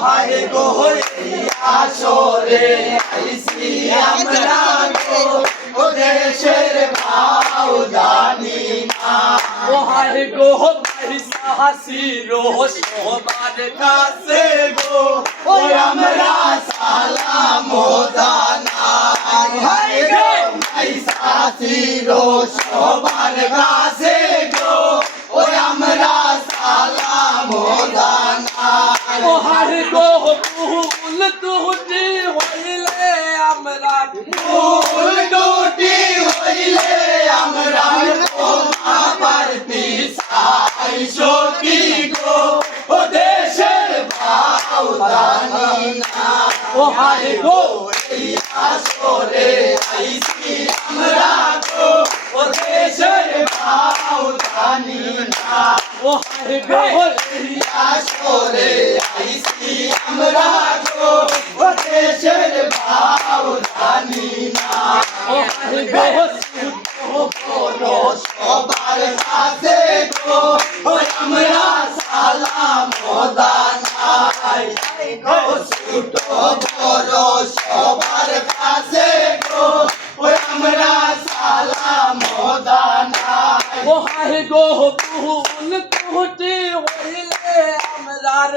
হায় গো আসরে আইছি আমরা গো ও দেশের ভাও জানি না ও হায় গো হাসির সবার কাছে গো ও আমরা সালাম জানাই হায় গো হাসির সবার কাছে গো ও আমরা সালাম জানাই ও হায় গো ফুল টুটি হইলে আমরা ফুল টুটি হইলে আমরা তোমার পিছাই সখী গো ও দেশের ভাও জানি না ও হায় গো এই আসরে আইছি আমরা গো ও দেশের ভাও জানি না ও হায় গো এই আসরে আইছি আমরা গো ও দেশের ভাও জানি না ও হায় গো সবার কাছে গো ও আমরা সালাম জানাই গো ছোট বড় সবার কাছে গো ও আমরা সালাম জানাই ও হায় গো ফুল টুটি হইলে আমরার